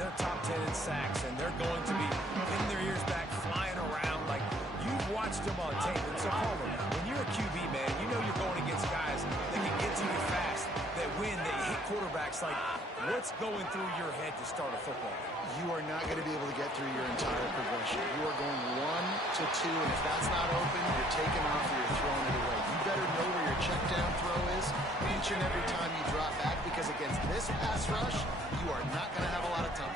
they're top 10 in sacks, and they're going to be pinning their ears back, flying around like you've watched them on tape. And so, Palmer, when you're a QB, man, you know you're going against guys that can get to you fast, that win, that hit quarterbacks. Like, what's going through your head to start a football game? You are not going to be able to get through your entire progression. You are going 1 to 2, and if that's not open, you're taking off or you're throwing it away. You better know where your check down throw is each and every time you drop back, because against this pass rush, you are not going to have a lot of time.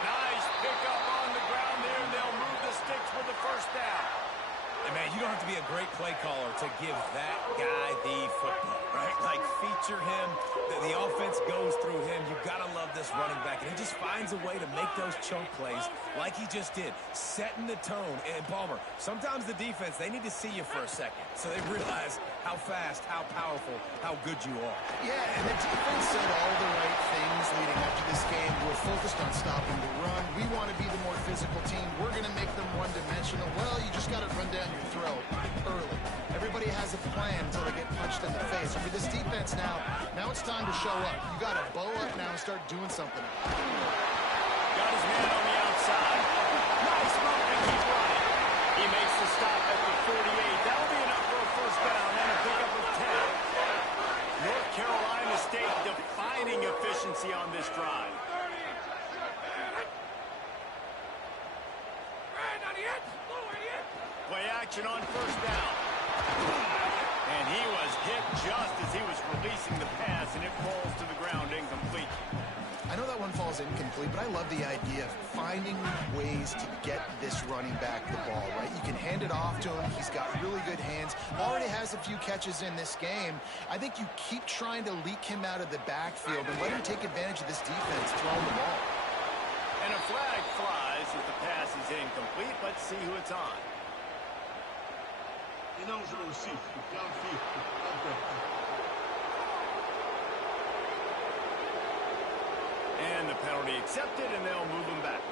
Nice pickup on the ground there. They'll move the sticks with the first down. And, man, you don't have to be a great play caller to give that guy the football, right? Like, feature him. The offense goes through him. You've got to love this running back. And he just finds a way to make those chunk plays like he just did, setting the tone. And, Palmer, sometimes the defense, they need to see you for a second so they realize how fast, how powerful, how good you are. Yeah, and the defense said all the right things leading up to this game. We're focused on stopping the run. We want to be the more physical team. We're going to make them one-dimensional. Well, you just got to run down your throat early. Everybody has a plan until they get punched in the face. For this defense now it's time to show up. You got to bow up now and start doing something. Got his man on the outside. Nice move to keep running. He makes the stop at the 48. That'll be enough for a first down and a pickup of 10. North Carolina State defining efficiency on this drive. Play action on first down. And he was hit just as he was releasing the pass, and it falls to the ground incomplete. I know that one falls incomplete, but I love the idea of finding ways to get this running back the ball, right? You can hand it off to him. He's got really good hands. Already has a few catches in this game. I think you keep trying to leak him out of the backfield and let him take advantage of this defense throwing the ball. And a flag flies as the pass is incomplete. Let's see who it's on. And the penalty accepted, and they'll move him back.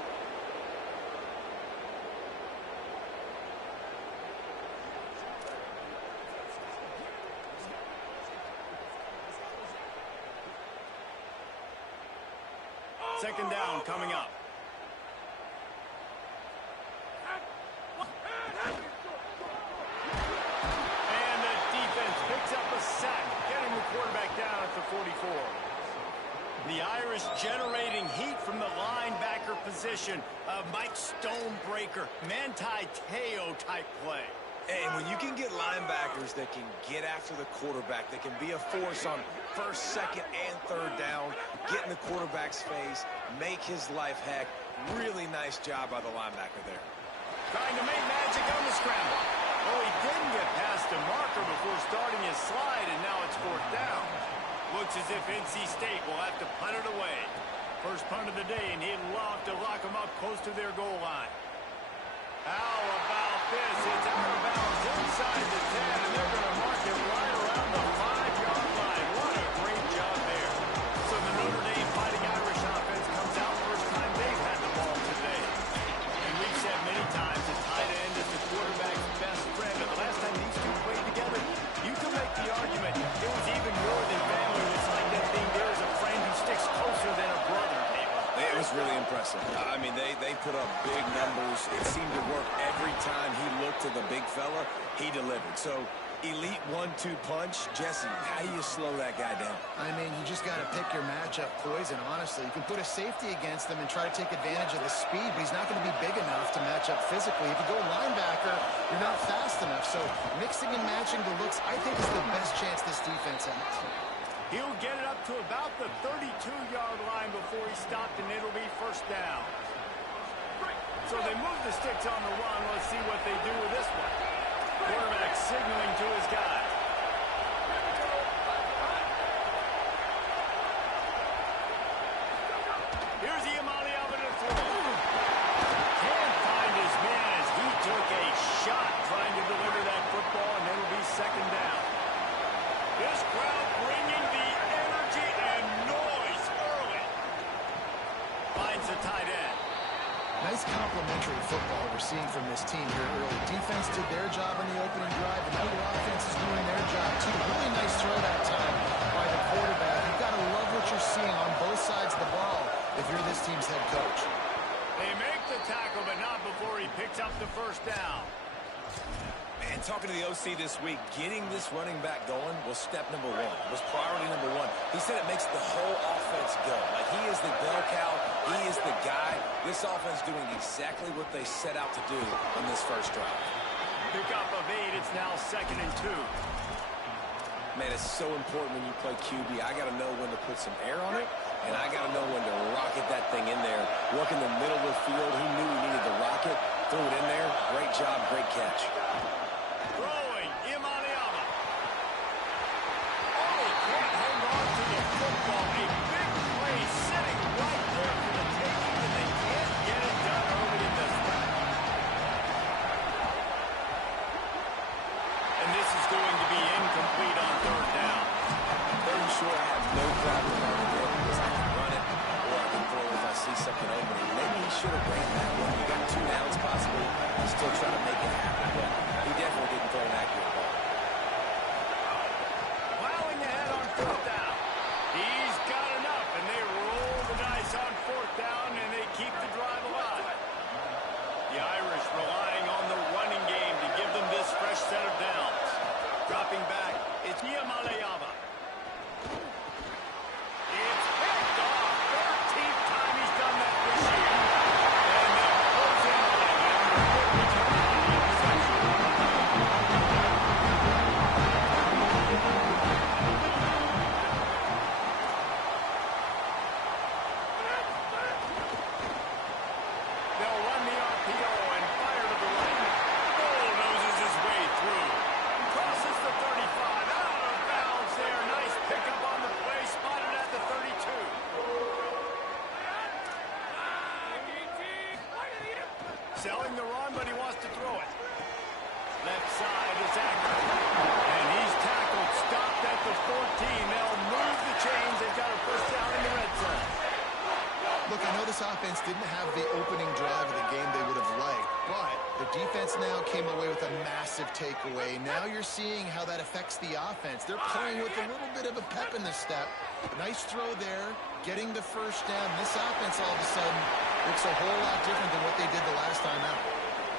Second down coming up. And the defense picks up a sack, getting the quarterback down at the 44. The Irish generating heat from the linebacker position. Mike Stonebreaker, Manti Te'o type play. And when you can get linebackers that can get after the quarterback, that can be a force on first, second, and third down, get in the quarterback's face, make his life heck. Really nice job by the linebacker there. Trying to make magic on the scramble. Oh, he didn't get past the marker before starting his slide, and now it's fourth down. Looks as if NC State will have to punt it away. First punt of the day, and he'd love to lock them up close to their goal line. How about this? It's out of bounds inside the 10, and they're going to mark it right around the 5-yard line. What a great job there. So the Notre Dame Fighting Irish offense comes out first time they've had the ball today. And we've said many times a tight end is the quarterback's best friend. And the last time these two played together, you can make the argument it was even more than family. It's like that thing there is a friend who sticks closer than a brother. It was really impressive. I mean, they put up big numbers. It seemed to work every time he looked to the big fella. He delivered. So, elite 1-2 punch. Jesse, how do you slow that guy down? I mean, you just got to pick your matchup poison, honestly. You can put a safety against him and try to take advantage of the speed, but he's not going to be big enough to match up physically. If you go linebacker, you're not fast enough. So, mixing and matching the looks, I think, is the best chance this defense has. He'll get it up to about the 32-yard line before he stopped, and it'll be first down. So they move the sticks on the run. Let's see what they do with this one. Quarterback signaling to his guys. Here's Iamale out to throw. Can't find his man as he took a shot trying to deliver that football, and it'll be second down. This crowd bringing the energy and noise early. Finds the tight end. Nice compliment complimentary football we're seeing from this team here early. Defense did their job in the opening drive, and now your offense is doing their job too. Really nice throw that time by the quarterback. You've got to love what you're seeing on both sides of the ball if you're this team's head coach. They make the tackle, but not before he picks up the first down. Man, talking to the OC this week, getting this running back going was step number one. Was priority number one. He said it makes the whole offense go. Like, he is the bell cow. He is the guy. This offense doing exactly what they set out to do on this first drive. Pick up of 8. It's now 2nd and 2. Man, it's so important when you play QB. I got to know when to put some air on it, and I got to know when to rocket that thing in there. Work in the middle of the field. He knew he needed to rocket. Threw it in there. Great job. Great catch. Throwing, Imaliama. Oh, he can't hang on to the football. A big play sitting right there for the taking, and they can't get it done early in this one. And this is going to be incomplete on 3rd down. Pretty sure I have no problem running it because I can run it or I can throw it if I see something open. And maybe he should have ran that one. He got 2 downs possibly. He's still trying to make it happen, but he definitely didn't throw an accurate ball. Plowing ahead on 4th down. He's got enough, and they roll the dice on 4th down, and they keep the drive alive. The Irish relying on the running game to give them this fresh set of downs. Dropping back, it's Imaliama. It's picked off. 13th time he's done that this year. And they'll close in on it. They'll run the RPO and fire to the right. Bulldozes his way through. Crosses the 35. Out of bounds there. Nice pickup on the play. Spotted at the 32. Selling the run, but he wants to throw it. Left side is accurate. And he's tackled. Stopped at the 14. They'll move the chains. They've got a first down in the red zone. Look, I know this offense didn't have the opening drive of the game they would have liked, but the defense now came away with a massive takeaway. Now you're seeing how that affects the offense. They're playing with a little bit of a pep in the step. Nice throw there, getting the first down. This offense all of a sudden looks a whole lot different than what they did the last time out.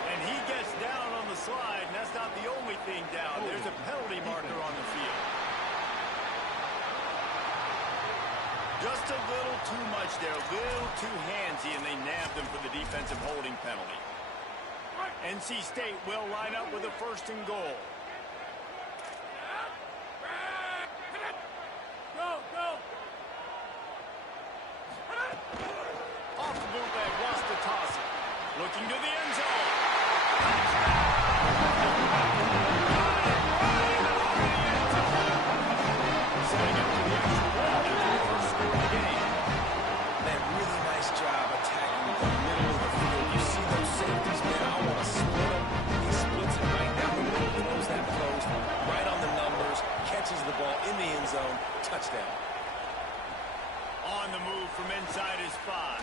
And he gets down on the slide, and that's not the only thing down. There's a penalty marker on the field. Just a little too much there, a little too handsy, and they nabbed him for the defensive holding penalty. NC State will line up with a 1st and goal. Off the bootleg, wants to toss it. Looking to the end zone. Setting up to the extra point after the first score of the game. Man, really nice job attacking the middle of the field. You see those safeties, man, I want to split them. He splits it right down the middle, throws that post, right on the numbers, catches the ball in the end zone, touchdown. On the move from inside his 5.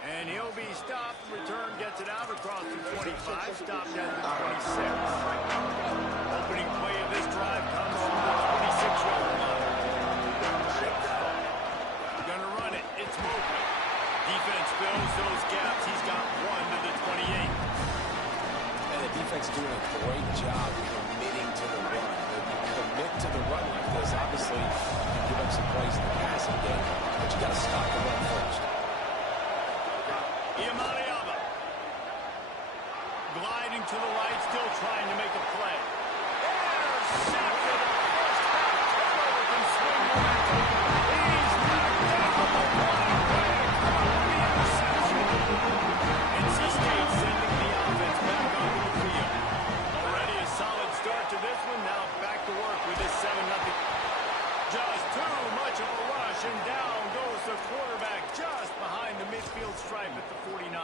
And he'll be stopped. Return gets it out across the 25. Stopped at the 26. Opening play of this drive comes from the 26-yard line. Gonna run it. It's Mobley. Defense fills those gaps. He's got 1 to the 28. And the defense is doing a great job committing to the run. When you commit to the run like this, obviously you give up some plays in the passing game, but you got to stop the run first. Imaliama. Gliding to the right, still trying to make a play. Intercepted. First half turnover can swing momentum. He's knocked down the running back. The interception. NC State sending the offense back onto the field. Already a solid start to this one. Now back to work with this 7-0. Just too much of a rush, and down goes the quarterback just behind the midfield stripe at the 49.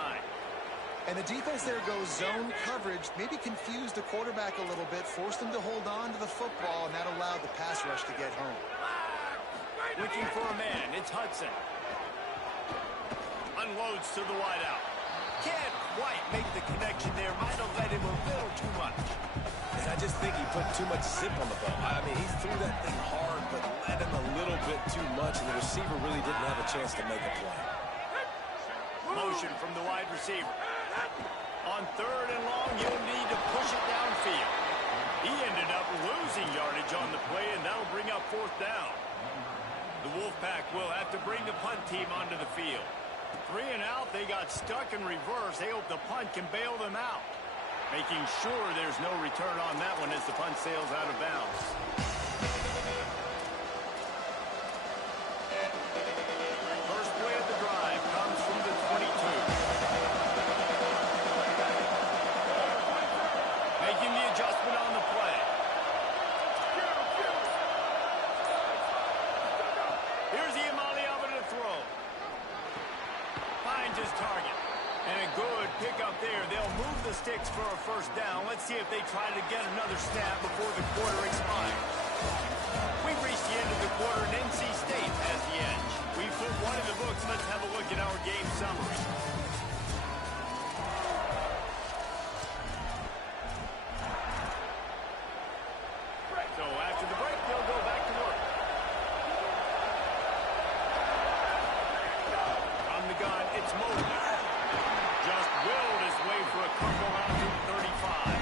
And the defense there goes zone coverage, maybe confused the quarterback a little bit, forced him to hold on to the football, and that allowed the pass rush to get home. Looking for a man, it's Hudson. unloads to the wideout. Can't quite make the connection there. Might have led him a little too much. And I just think he put too much zip on the ball. I mean, he threw that thing hard, but led him a little bit too much, and the receiver really didn't have a chance to make a play. Motion from the wide receiver. On 3rd and long, you'll need to push it downfield. He ended up losing yardage on the play, and that'll bring up 4th down. The Wolfpack will have to bring the punt team onto the field. 3 and out, they got stuck in reverse. They hope the punt can bail them out. Making sure there's no return on that one as the punt sails out of bounds. First play of the drive comes from the 22. Making the adjustment on the play. Here's the Iamaleava to throw. Finds his target. And a good pickup there. They'll move the sticks for a 1st down. Let's see if they try to get another snap before the quarter expires. We've reached the end of the quarter, and NC State has the edge. We put one in the books. Let's have a look at our game summary. So after the break, they'll go back to work. On the gun, it's Mobley. Just willed his way for a couple out to 35.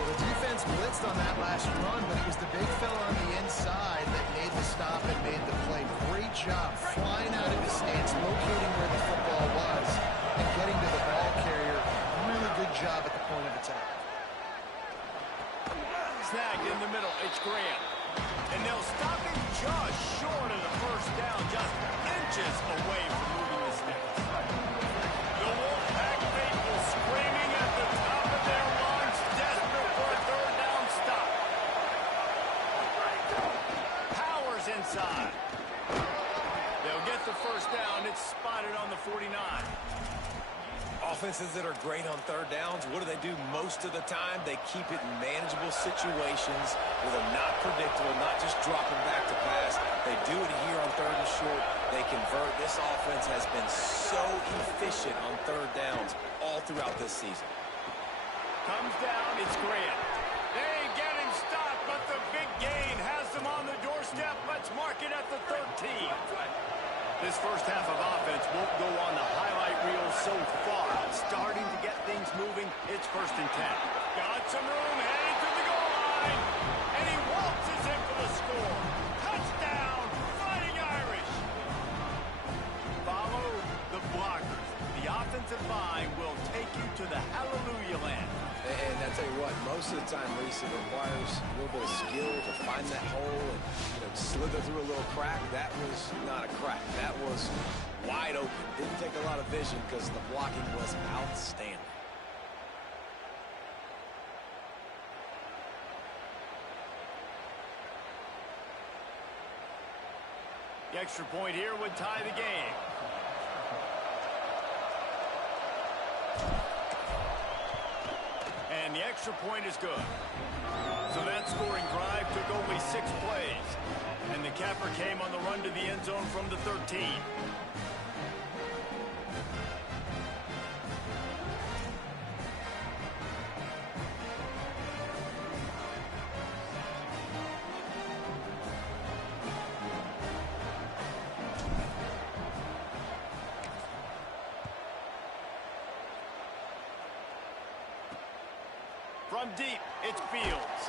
Well, the defense blitzed on that last run, but it was the big fella on the inside that made the stop and made the play. Great job flying out of his stance, locating where the football was, and getting to the ball carrier. Really good job at the point of attack. Snagged in the middle, it's Graham. And they'll stop him just short of the 1st down, just inches away from moving the sticks. The Wolfpack faithful screaming at the top of their lungs, desperate for a 3rd down stop. Powers inside. They'll get the 1st down. It's spotted on the 49. Offenses that are great on 3rd downs, what do? Most of the time, they keep it in manageable situations where they're not predictable, not just dropping back to pass. They do it here on 3rd and short. They convert. This offense has been so efficient on 3rd downs all throughout this season. Comes down, it's Grant. They get him stopped, but the big gain has them on the doorstep. Let's mark it at the 13. This 1st half of offense won't go on the highlight reel so far. Starting to get things moving. It's 1st and 10. Got some room, headed to the goal line. And he waltzes in for the score. Touchdown, Fighting Irish. Follow the blockers. The offensive line will take you to the hallelujah land. And I tell you what, most of the time, Reese, it requires a little bit of skill to find that hole and slither through a little crack. That was not a crack. That was wide open. Didn't take a lot of vision because the blocking was outstanding. The extra point here would tie the game. And the extra point is good. So that scoring drive took only 6 plays. And the capper came on the run to the end zone from the 13. From deep, it's Fields.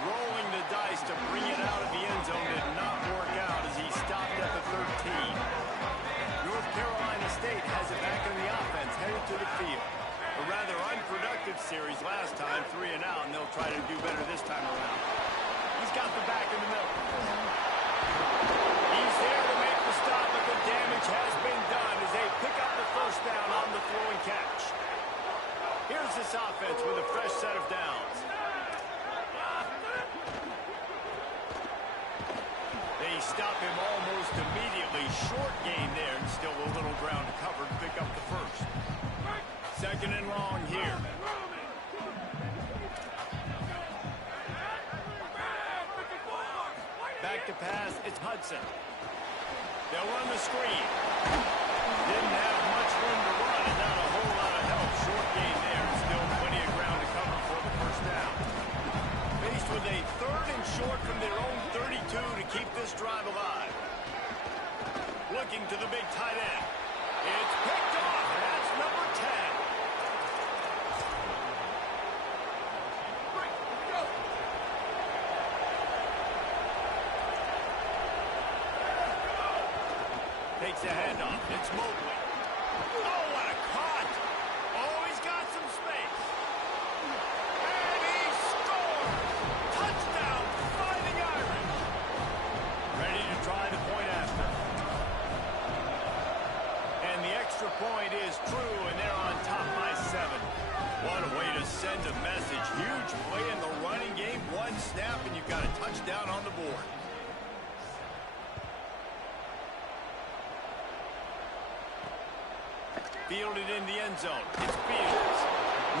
Rolling the dice to bring it out of the end zone did not work out as he stopped at the 13. North Carolina State has it back in the offense, headed to the field. A rather unproductive series last time, 3 and out, and they'll try to do better this time around. He's got the back in the middle. He's there to make the stop, but the damage has been done as they pick up the 1st down on the throw and catch. Here's this offense with a fresh set of downs. They stop him almost immediately. Short gain there, and still a little ground covered. Pick up the 1st. 2nd and long here. Back to pass, it's Hudson. They'll run the screen. Didn't have much room to run and not a whole lot of help. Short gain there. Still plenty of ground to cover for the first down. Faced with a 3rd and short from their own 32 to keep this drive alive. Looking to the big tight end. It's picked off. That's number 10. Takes a handoff. It's Mobley. Oh, what a cut! Oh, he's got some space. And he scores! Touchdown, Fighting Irish. Ready to try the point after. And the extra point is true, and they're on top by 7. What a way to send a message. Huge play in the running game. 1 snap, and you've got a touchdown on the board. Fielded in the end zone. It's Fields.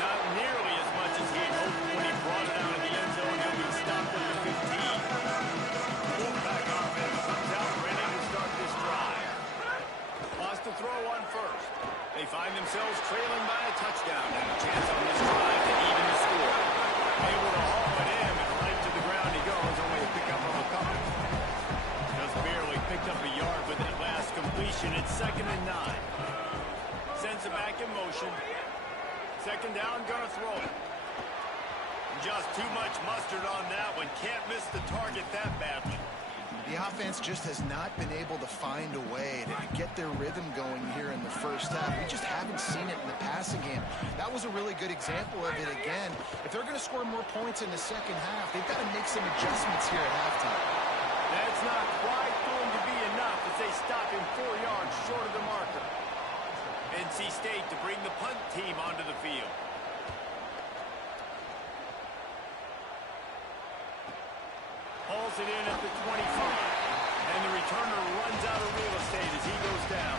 Not nearly as much as he had hoped when he brought it out of the end zone. He'll be stopped at the 15. Wolfpack offense comes out ready to start this drive. Lost to throw on first. They find themselves trailing by a touchdown and a chance on this drive to even the score. Able to haul it in and right to the ground he goes. Only a pickup of a couple. Just barely picked up a yard with that last completion. It's 2nd and 9. Sends it back in motion. 2nd down, gonna throw it. Just too much mustard on that one. Can't miss the target that badly. The offense just has not been able to find a way to get their rhythm going here in the first half. We just haven't seen it in the passing game. That was a really good example of it again. If they're going to score more points in the second half, they've got to make some adjustments here at halftime. That's not quite going to be enough as they stop him 4 yards short of the marker. NC State to bring the punt team onto the field. Hauls it in at the 25. And the returner runs out of real estate as he goes down.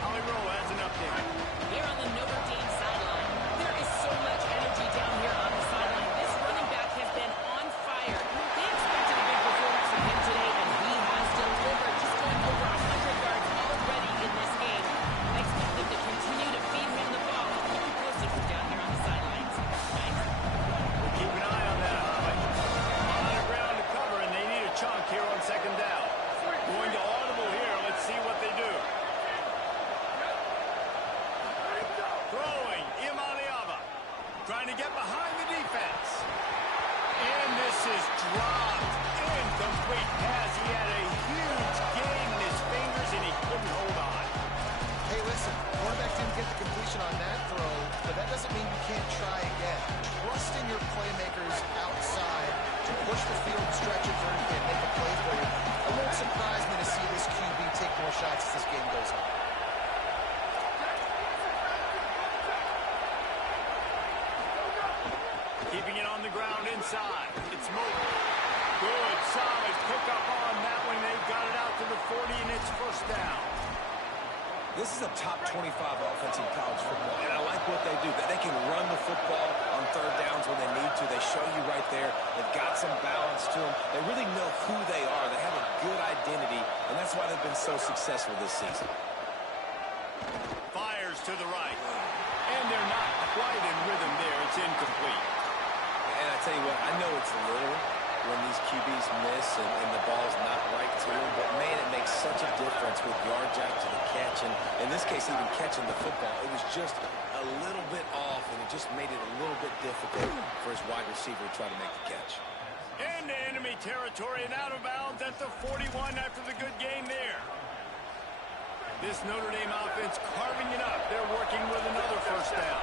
Holly Rowe has an update. Here on the Notre Dame sideline, there is so much energy down here on the sideline. This running back has been on fire. They expected a big performance from him today, and he has delivered. Just going over 100 yards already in this game. I expect them to continue to feed him the ball. Keep you posted from down here on the sidelines. Thanks. We'll keep an eye on that, Holly. A lot of ground to cover, and they need a chunk here on 2nd down. Going to audible here. Let's see what they do. Throwing, Imaliava. Trying to get behind the defense. And this is dropped. Incomplete pass. He had a huge gain in his fingers, and he couldn't hold on. Hey, listen, quarterback didn't get the completion on that throw, but that doesn't mean you can't try again. Trust in your playmakers outside to push the field, stretch it vertically, and make a play for you. It won't surprise me to see this QB take more shots as this game goes on. Keeping it on the ground inside. It's Mobley. Good, solid pickup on that one. They've got it out to the 40, and it's 1st down. This is a top 25 offense in college football, and I like what they do. They can run the football on 3rd downs when they need to. They show you right there. They've got some balance to them. They really know who they are. They have a good identity, and that's why they've been so successful this season. Fires to the right. And they're not quite in rhythm there. It's incomplete. And I tell you what, I know it's little when these QBs miss and the ball's not right to them, but man, it makes such a difference with yards after the catch, and in this case, even catching the football. It was just a little bit off, and it just made it a little bit difficult for his wide receiver to try to make the catch. Into enemy territory and out of bounds at the 41 after the good game there. This Notre Dame offense carving it up. They're working with another 1st down.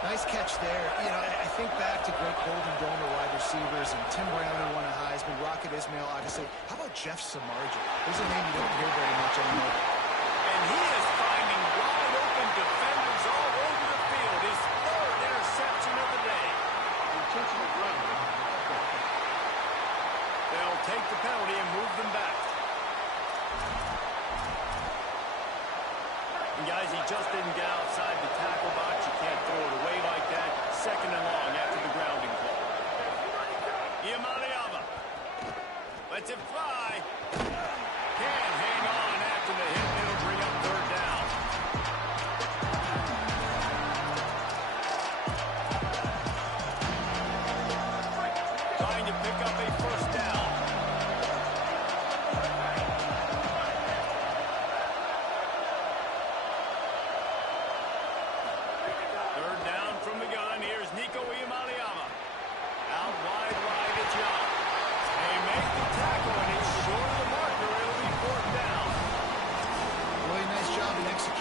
Nice catch there. You know, I think back to great Golden Dome wide receivers, and Tim Brown who won a Heisman, Rocket Ismail, obviously. How about Jeff Samardzija? There's a name you don't hear very much anymore. And he is finding wide open defenders all over the field. His 3rd interception of the day. Intentional running. They'll take the penalty and move them back. And guys, he just didn't get outside the tackle box. You can't throw it away like that. 2nd and long after the grounding call. Imaliava lets it fly. Can't hang on after the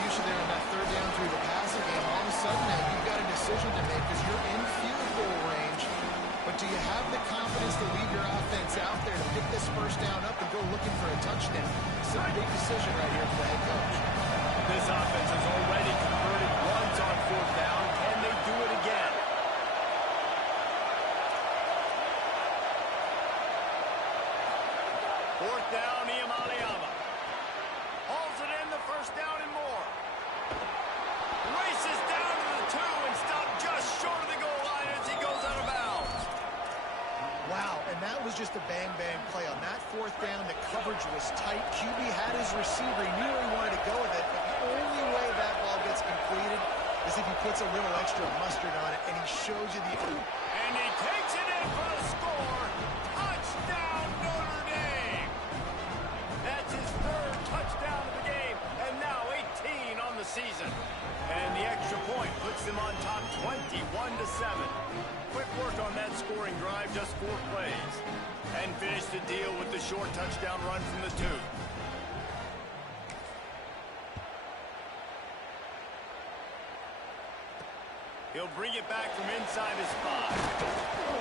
execution there on that third down through the passing game. All of a sudden now you've got a decision to make because you're in field goal range. But do you have the confidence to lead your offense out there to pick this first down up and go looking for a touchdown? It's a big decision right here for the head coach. This offense has already converted once on fourth down. Can they do it again? Fourth down, Iamaleava. Hauls it in, the first down and more. Races down to the 2 and stopped just short of the goal line as he goes out of bounds. Wow, and that was just a bang-bang play. On that fourth down, the coverage was tight. QB had his receiver. He knew where he wanted to go with it, but the only way that ball gets completed is if he puts a little extra mustard on it, and he shows you the... And he takes it in for the score. Touchdown, Notre Dame. That's his third touchdown of the game, and now 18 on the season. And the extra point puts them on top 21-7. Quick work on that scoring drive, just 4 plays. And finish the deal with the short touchdown run from the 2. He'll bring it back from inside his 5.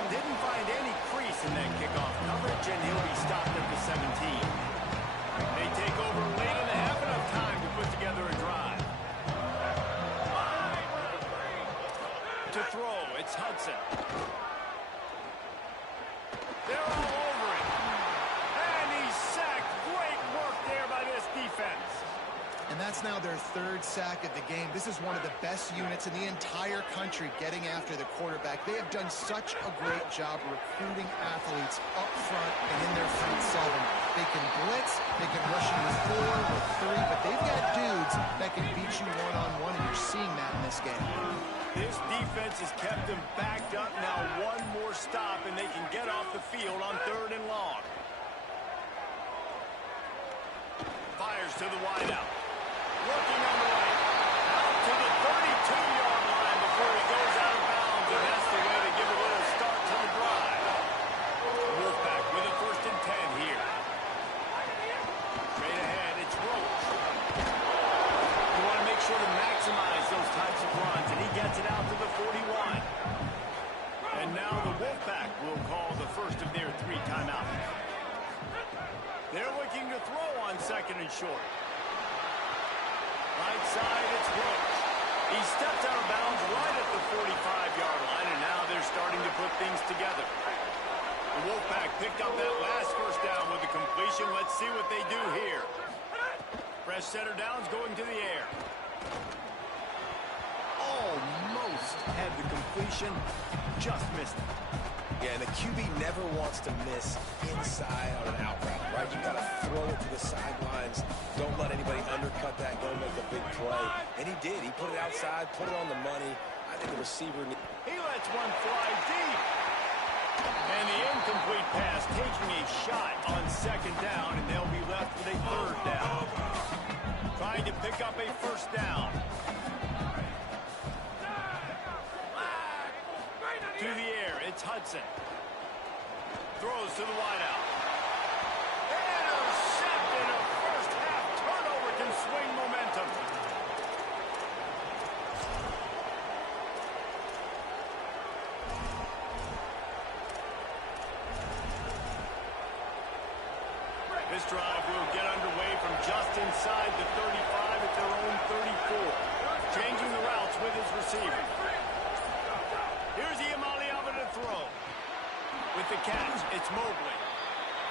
Didn't find any crease in that kickoff coverage, and he'll be stopped at the 17. They take over late in the half, enough time to put together a drive. To throw, it's Hudson. They're all over it. And he's sacked. Great work there by this defense. And that's now their third sack of the game. This is one of the best units in the entire country getting after the quarterback. They have done such a great job recruiting athletes up front and in their front 7. They can blitz, they can rush you with 4, with 3, but they've got dudes that can beat you one-on-one, and you're seeing that in this game. This defense has kept them backed up. Now one more stop, and they can get off the field on 3rd and long. Fires to the wideout. Working on the right. Out to the 32-yard line before he goes out of bounds, and that's the way to give a little start to the drive. Wolfpack with a 1st and 10 here. Straight ahead, it's Roach. You want to make sure to maximize those types of runs, and he gets it out to the 41. And now the Wolfpack will call the first of their 3 timeouts. They're looking to throw on 2nd and short. Right side, it's Roach. He steps out of bounds right at the 45-yard line, and now they're starting to put things together. The Wolfpack picked up that last first down with the completion. Let's see what they do here. Fresh setter downs going to the air. Almost had the completion, just missed it. Yeah, and the QB never wants to miss inside on an out route, right? You got to throw it to the sidelines. Don't let anybody undercut that. Go make a big play. And he did. He put it outside, put it on the money. I think the receiver... He lets one fly deep. And the incomplete pass taking a shot on 2nd down, and they'll be left with a 3rd down. Trying to pick up a 1st down. To the air, it's Hudson. Throws to the wideout. Intercepted. A first half turnover can swing momentum. This drive will get underway from just inside the 35 at their own 34. Changing the routes with his receiver. Here's Iamaleava to throw. With the catch, it's Mobley.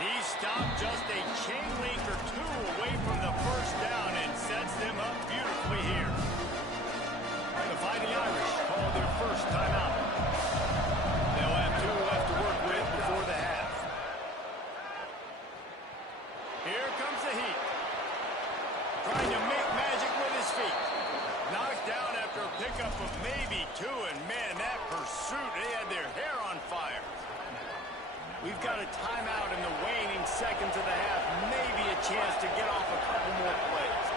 He stopped just a chain link or 2 away from the first down and sets them up beautifully here. The Fighting Irish call their first timeout. They'll have 2 left to work with before the half. Here comes the Heat. Trying to make magic with his feet. Knocked down after a pickup of maybe 2, and man, that pursuit, they had their hair on fire. We've got a timeout in the waning seconds of the half. Maybe a chance to get off a couple more plays.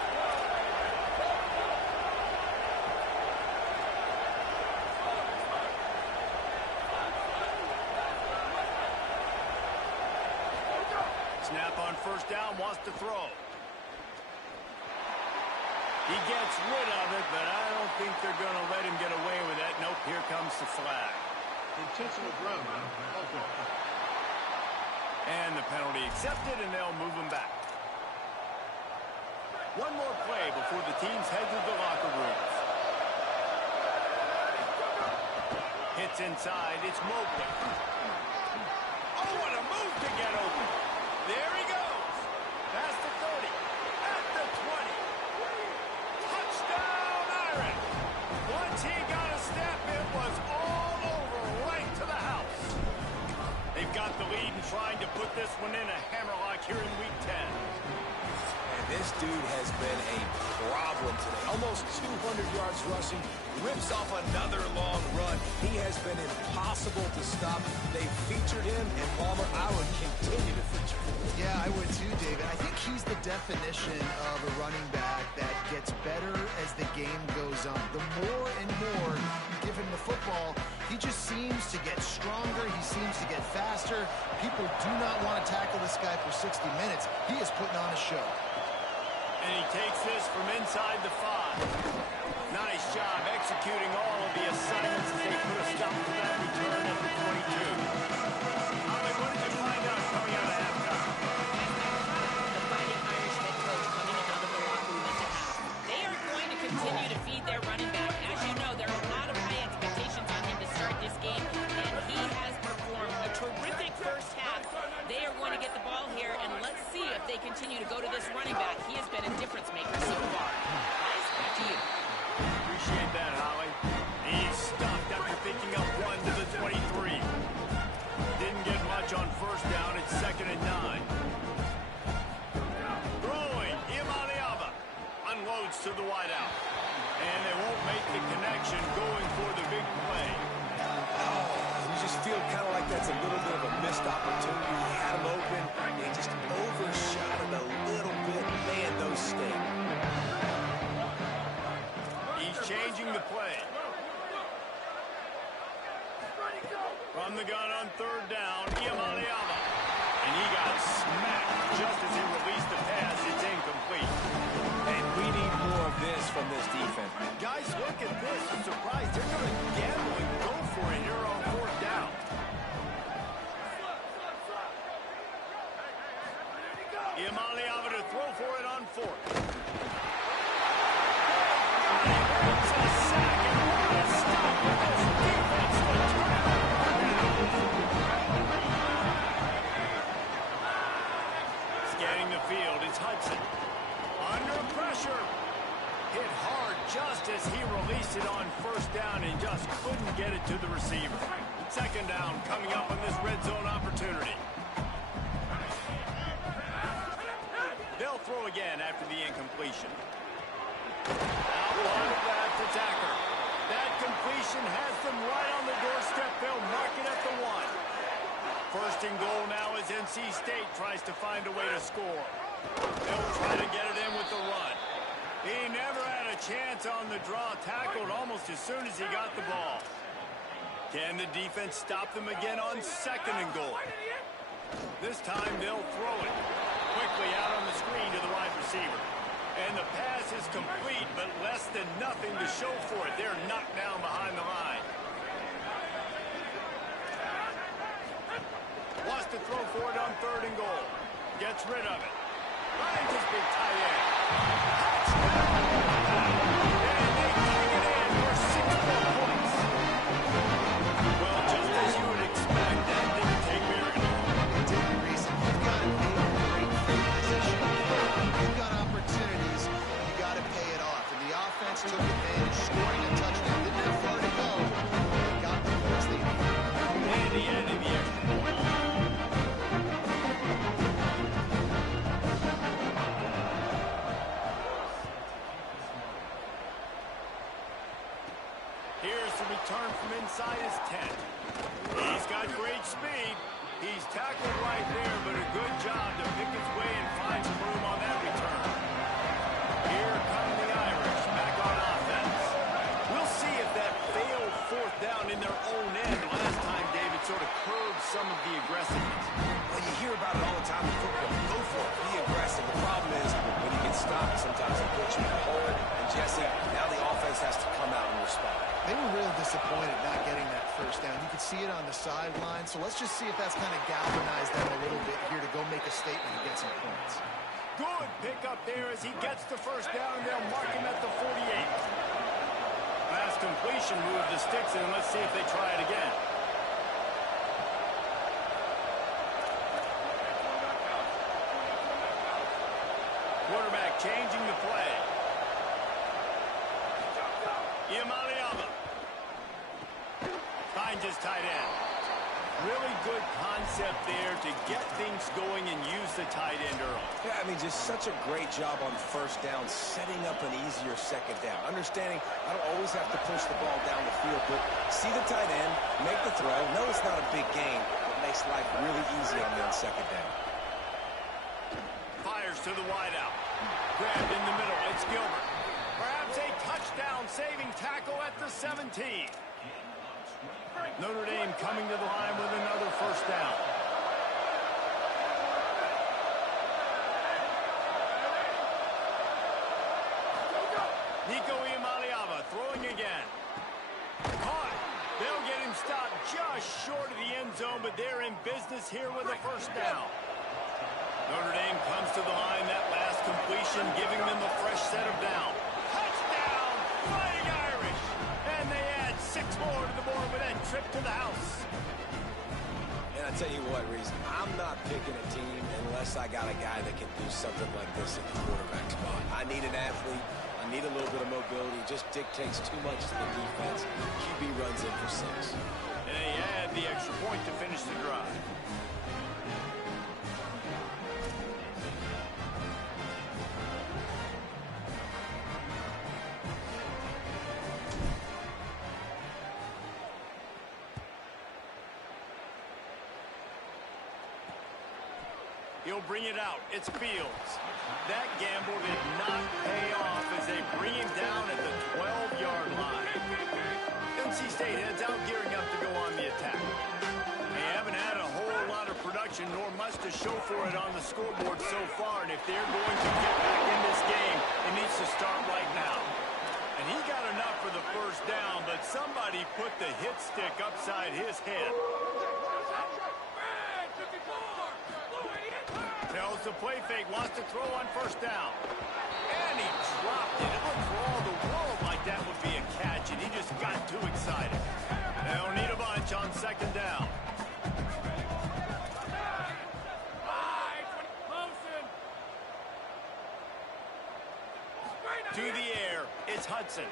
Snap on 1st down, wants to throw. He gets rid of it, but I don't think they're going to let him get away with that. Nope, here comes the flag. Intentional grounding. Okay. And the penalty accepted, and they'll move him back. One more play before the teams head to the locker rooms. Hits inside. It's Mobley. Oh, what a move to get open. There he goes. Past the 30. At the 20. Touchdown, Irish. Once he got a step, it was all over right to the house. They've got the lead and trying to put this one in a hammerlock here in Week 10. This dude has been a problem today. Almost 200 yards rushing. Rips off another long run. He has been impossible to stop. They featured him, and Palmer, I would continue to feature him. Yeah, I would too, David. I think he's the definition of a running back that gets better as the game goes on. The more and more you give him the football, he just seems to get stronger. He seems to get faster. People do not want to tackle this guy for 60 minutes. He is putting on a show. And he takes this from inside the 5. Nice job executing all of the assignments as they put a stop to that return at the 22. Holly, what did you find out coming out of halftime? The Fighting Irish head coach coming out of the locker room at the half. They are going to continue to feed their running back. As you know, there are a lot of high expectations on him to start this game, and he has performed a terrific first half. They are going to get the ball here, and let's see if they continue to go to this running back. He has been a difference maker so far. Guys, back to you. Appreciate that, Holly. He's stuffed after picking up one to the 23. Didn't get much on first down. It's 2nd and 9. Throwing, Imaliava unloads to the wideout. And they won't make the connection going for the big play. You just feel kind of like that's a little bit of a missed opportunity. He had him open, and he just overshot it a little bit. Man, those stink. He's changing the play. From the gun on 3rd down, Imaliava. And he got smacked just as he released the pass. It's incomplete. And we need more of this from this defense. Guys, look at this. I'm surprised they're going to gamble and go for it here on 4th down. Imaliava to throw for it on 4th. It's a sack, and what a stop with this defense to turn it around. Scanning the field, it's Hudson. Under pressure. Hit hard just as he released it on 1st down and just couldn't get it to the receiver. 2nd down coming up on this red zone opportunity. They'll throw again after the incompletion. Out wide of that to Tacker. That completion has them right on the doorstep. They'll mark it at the 1. 1st and goal now as NC State tries to find a way to score. They'll try to get it in with the run. He never had a chance on the draw. Tackled almost as soon as he got the ball. Can the defense stop them again on 2nd and goal? This time they'll throw it. Quickly out on the screen to the wide receiver. And the pass is complete, but less than nothing to show for it. They're knocked down behind the line. Wants to throw for it on 3rd and goal. Gets rid of it. Finds his big tight end. Touchdown! And they take it in for 6 more points. Well, just as you would expect, that didn't take very long. It didn't, Reese. You've got to be in a great field position. You've got opportunities. You got to pay it off. And the offense took advantage, scoring a touchdown. Didn't have far to go. They got the points they needed. And he added the extra point. Here's the return from inside his 10. He's got great speed. He's tackled right there, but a good job to pick his way and find some room on that return. Here come the Irish back on offense. We'll see if that failed 4th down in their own end last time, David, sort of curbed some of the aggressiveness. Well, you hear about it all the time in football. Go for it. Be aggressive. The problem is when you get stopped, sometimes it puts you in a hole and Jesse, now the offense has to come out and respond. They were really disappointed not getting that first down. You could see it on the sideline. So let's just see if that's kind of galvanized them a little bit here to go make a statement and get some points. Good pickup there as he gets the first down, and they'll mark him at the 48. Last completion moved the sticks, and let's see if they try it again. Quarterback changing the play. Iamaleava finds his tight end. Really good concept there to get things going and use the tight end early. Yeah, I mean, just such a great job on first down, setting up an easier second down. Understanding I don't always have to push the ball down the field, but see the tight end, make the throw. No, it's not a big gain, but makes life really easy on me on second down. Fires to the wideout. Grabbed in the middle. It's Gilbert. Perhaps a touchdown-saving tackle at the 17. Notre Dame coming to the line with another first down. Nico Iamaleava throwing again. Caught. They'll get him stopped just short of the end zone, but they're in business here with a first down. Notre Dame comes to the line, that last completion, giving them a fresh set of down. Touchdown, Fighting Irish! And they add 6 more to the board with that trip to the house. And I tell you what, Reese, I'm not picking a team unless I got a guy that can do something like this at the quarterback spot. I need an athlete. I need a little bit of mobility. It just dictates too much to the defense. QB runs in for 6. And they add the extra point to finish the drive. He'll bring it out. It's Fields. That gamble did not pay off as they bring him down at the 12-yard line. NC State heads out, gearing up to go on the attack. They haven't had a whole lot of production, nor much to show for it on the scoreboard so far. And if they're going to get back in this game, it needs to start right now. And he got enough for the first down, but somebody put the hit stick upside his head. Tells the play fake, wants to throw on first down. And he dropped it. It looked for all the world like that would be a catch, and he just got too excited. They'll need a bunch on second down. To the air, it's Hudson.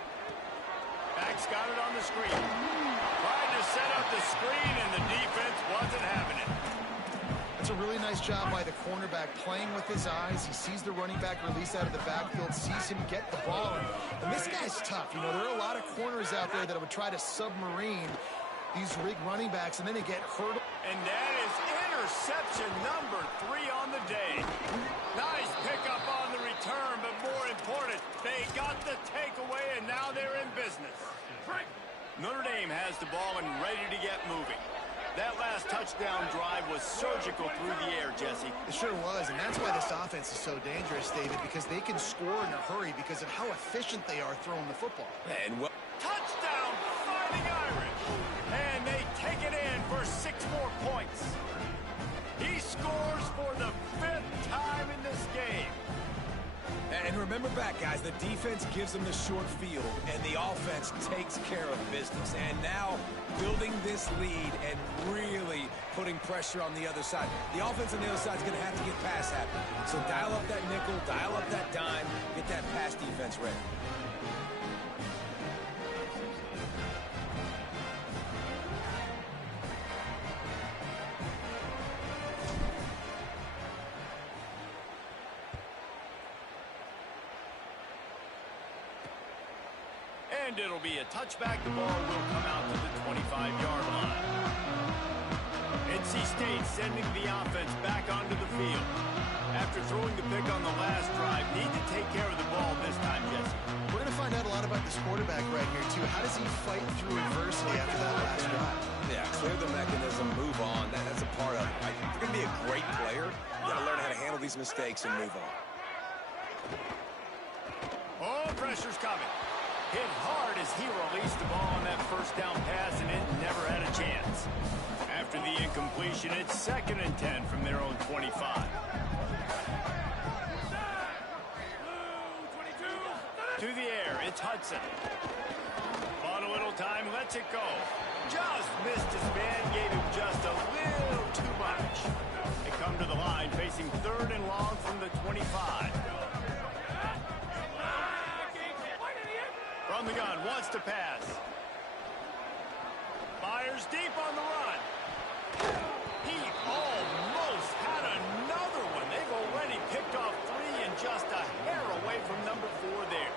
Back's got it on the screen. Tried to set up the screen, and the defense wasn't having it. That's a really nice job by the cornerback, playing with his eyes. He sees the running back release out of the backfield, sees him get the ball. And this guy's tough. You know, there are a lot of corners out there that would try to submarine these rig running backs, and then they get hurt. And that is interception number 3 on the day. Nice pickup on the return, but more important, they got the takeaway, and now they're in business. Notre Dame has the ball and ready to get moving. That last touchdown drive was surgical through the air, Jesse. It sure was, and that's why this offense is so dangerous, David, because they can score in a hurry because of how efficient they are throwing the football. And well, Touchdown, Fighting Irish! And they take it in for 6 more points. He scores for the 5th time in this game. and remember back, guys, the defense gives them the short field, and the offense takes care of business. And now building this lead and really putting pressure on the other side. The offense on the other side is going to have to get pass happy. So dial up that nickel, dial up that dime, get that pass defense ready. And it'll be a touchback. The ball will come out to the 25-yard line. NC State sending the offense back onto the field. After throwing the pick on the last drive, need to take care of the ball this time, Jesse. We're going to find out a lot about this quarterback right here, too. How does he fight through adversity after that last drive? Yeah, clear the mechanism, move on. That's a part of it. If you're going to be a great player, you got to learn how to handle these mistakes and move on. Oh, pressure's coming. Hit hard as he released the ball on that first down pass, and it never had a chance. After the incompletion, it's 2nd and 10 from their own 25. To the air, it's Hudson. On a little time, lets it go. Just missed his man, gave him just a little too much. They come to the line, facing 3rd and long from the 25. From the gun, wants to pass. Fires deep on the run. He almost had another one. They've already picked off 3 and just a hair away from number 4 there.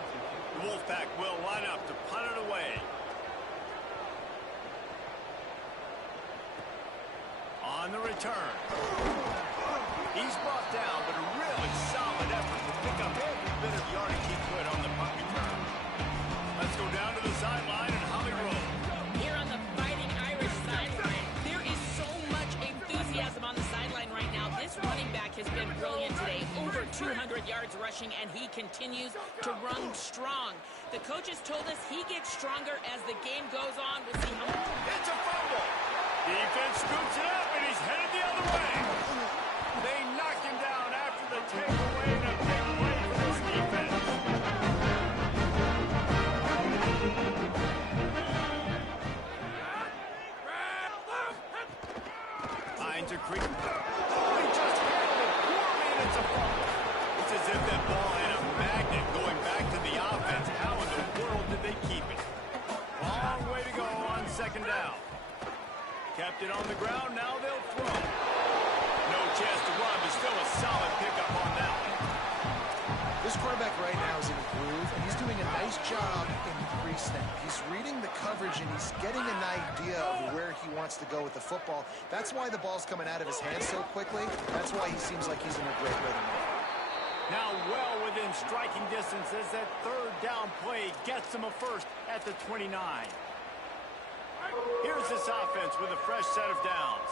The Wolfpack will line up to punt it away. On the return. He's brought down, but a really solid effort to pick up every bit of yardage he could on the punt return. Let's go down to the sideline and Holly Rowe. Here on the Fighting Irish sideline, there is so much enthusiasm on the sideline right now. This running back has been brilliant today. Over 200 yards rushing, and he continues to run strong. The coaches told us he gets stronger as the game goes on. We'll see how much. It's a fumble. Defense scoops it up, and he's headed the other way. They knocked him down after the takeaway, and a big play for this defense. Hines a creep. Oh, he just handled it poorly, and it's a fumble. It's as if that ball had a magnet going back to the offense. How in the world did they keep it? Long way to go on 2nd down. Kept it on the ground, now they'll throw. No chance to run, but still a solid pickup on that one. This quarterback right now is in a groove, and he's doing a nice job in pre-snap. He's reading the coverage, and he's getting an idea of where he wants to go with the football. That's why the ball's coming out of his hands so quickly. That's why he seems like he's in a great rhythm. Now well within striking distance as that 3rd down play gets them a first at the 29. Here's this offense with a fresh set of downs.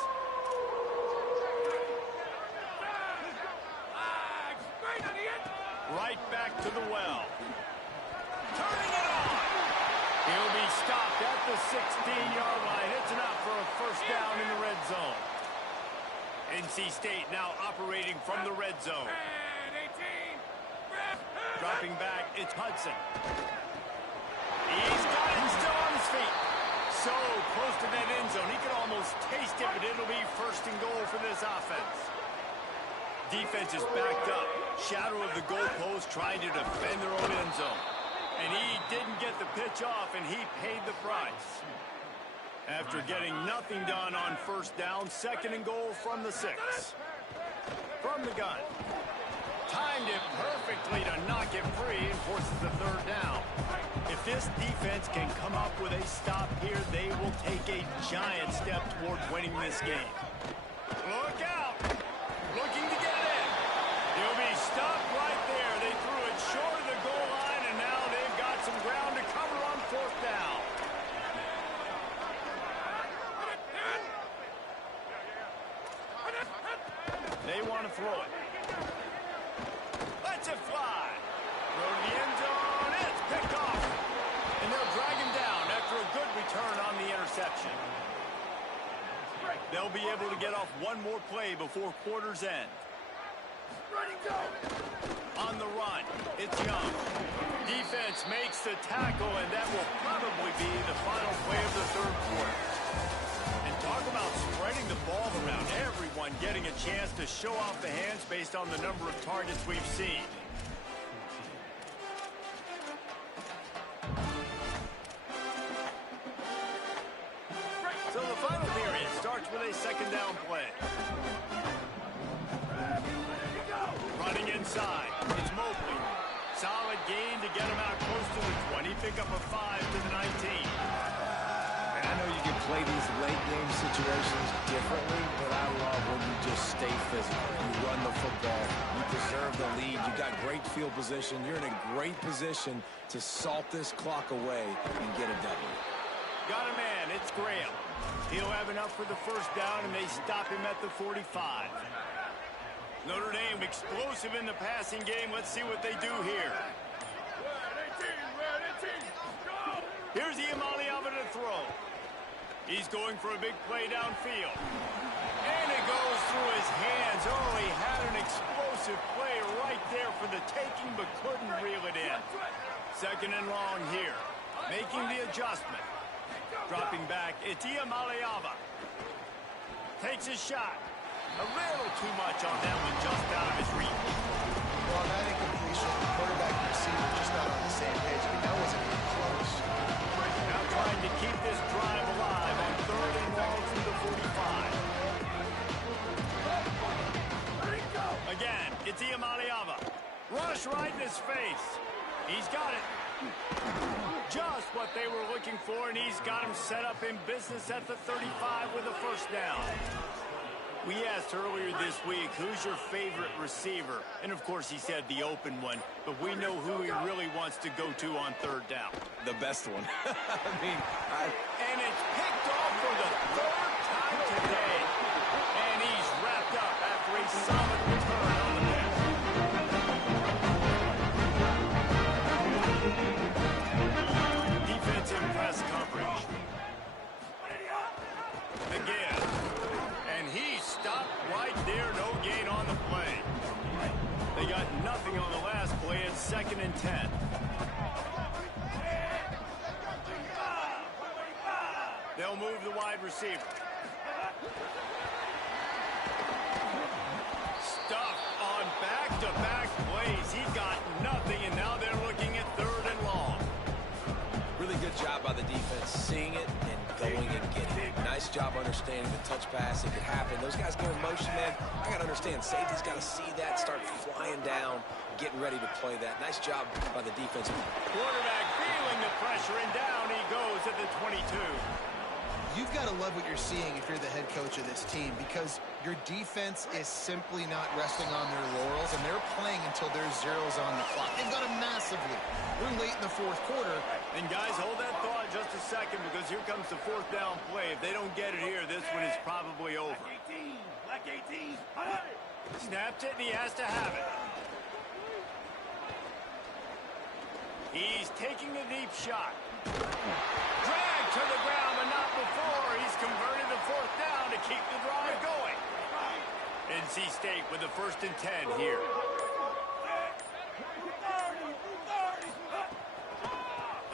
Right back to the well. Turning it on. He'll be stopped at the 16-yard line. It's enough for a first down in the red zone. NC State now operating from the red zone. Dropping back, it's Hudson. He's got it still on his feet. So close to that end zone. He could almost taste it, but it'll be 1st and goal for this offense. Defense is backed up. Shadow of the goalpost trying to defend their own end zone. And he didn't get the pitch off, and he paid the price. After getting nothing done on 1st down, 2nd and goal from the 6. From the gun. Timed it perfectly to knock it free and forces the 3rd down. If this defense can come up with a stop here, they will take a giant step toward winning this game. Look out! Looking to get it in. He'll be stopped right there. They threw it short of the goal line, and now they've got some ground to cover on 4th down. They want to throw it. Lets it fly. Throw to the end zone. It's picked off. And they'll drag him down after a good return on the interception. They'll be able to get off one more play before quarter's end. On the run, it's Young. Defense makes the tackle, and that will probably be the final play of the 3rd quarter. And talk about spreading the ball around. Everyone getting a chance to show off the hands based on the number of targets we've seen. So the final period starts with a 2nd down play. Running inside, it's Mobley. Solid gain to get him out close to the 20. Pick up a 5 to the 19. And I know you can play these late game situations differently, but I love when you just stay physical. You run the football, you preserve the lead, you got great field position, you're in a great position to salt this clock away and get a W. Got a man, it's Graham. He'll have enough for the 1st down, and they stop him at the 45. Notre Dame explosive in the passing game. Let's see what they do here. Here's Iamaleava to throw. He's going for a big play downfield. And it goes through his hands. Oh, he had an explosive play right there for the taking, but couldn't reel it in. Second and long here. Making the adjustment. Dropping back, it's Iamaleava. Takes a shot. A little too much on that one, just out of his reach. Well, that incompletion, the quarterback and receiver just not on the same page. I mean, that wasn't even close. Now trying to keep this drive alive on third and long through the 45. Again, it's Iamaleava. Rush right in his face. He's got it. Just what they were looking for, and he's got him set up in business at the 35 with a first down. We asked earlier this week, who's your favorite receiver? And, of course, he said the open one, but we know who he really wants to go to on third down. The best one. And it's picked off for the third time today. And he's wrapped up after a solid return on the pitch. Defensive press coverage. Again. And he stopped right there. No gain on the play. They got nothing on the last play. It's 2nd and 10. They'll move the wide receiver. Stuffed on back-to-back plays. He got nothing, and now they're looking at third and long. Really good job by the defense, seeing it and going and getting it. Nice job understanding the touch pass. It could happen. Those guys go in motion, man. I got to understand. Safety's got to see that, start flying down, getting ready to play that. Nice job by the defense. Quarterback feeling the pressure, and down he goes at the 22. You've got to love what you're seeing if you're the head coach of this team, because your defense is simply not resting on their laurels, and they're playing until there's zeros on the clock. They've got a massive lead. We're late in the fourth quarter. And guys, hold that thought just a second, because here comes the fourth down play. If they don't get it here, this one is probably over. Black 18. Snapped it, and he has to have it. He's taking a deep shot. Dragged to the ground, but not before. He's converted the fourth down to keep the drive going. NC State with the 1st and 10 here.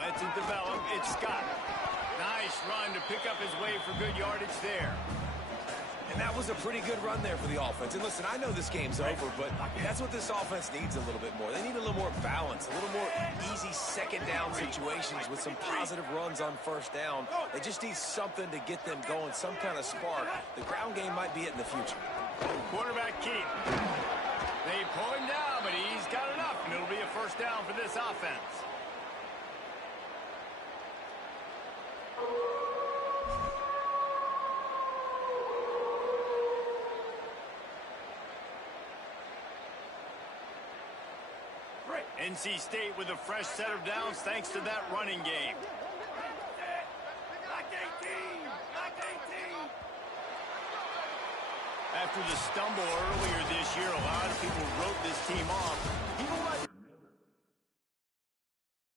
Lets it develop. It's Scott. Nice run to pick up his way for good yardage there. And that was a pretty good run there for the offense. And listen, I know this game's over, but that's what this offense needs a little bit more. They need a little more balance, a little more easy second down situations with some positive runs on first down. They just need something to get them going, some kind of spark. The ground game might be it in the future. Quarterback keep. They pull him down, but he's got enough, and it'll be a first down for this offense. NC State with a fresh set of downs thanks to that running game. Black 18. Black 18. After the stumble earlier this year, a lot of people wrote this team off.